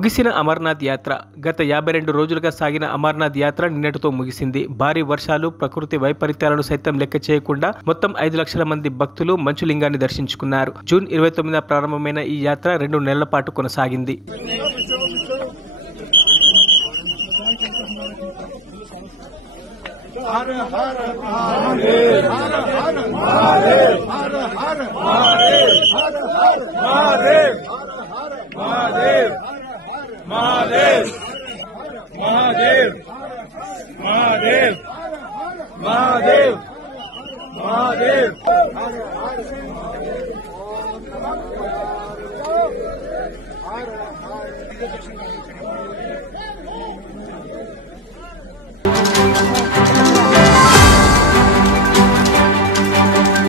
ముగిసిన అమర్నాథ్ యాత్ర. గత 52 రోజులుగా సాగిన అమర్నాథ్ యాత్ర నిన్నటితో ముగిసింది. భారీ వర్షాలు, ప్రకృతి వైపరీత్యాలను సైతం లెక్క చేయకుండా మొత్తం 5 లక్షల మంది భక్తులు మంచులింగాన్ని దర్శించుకున్నారు. జూన్ 29న ప్రారంభమైన ఈ యాత్ర 2 నెలల పాటు కొనసాగింది. महादेव महादेव महादेव महादेव महादेव महादेव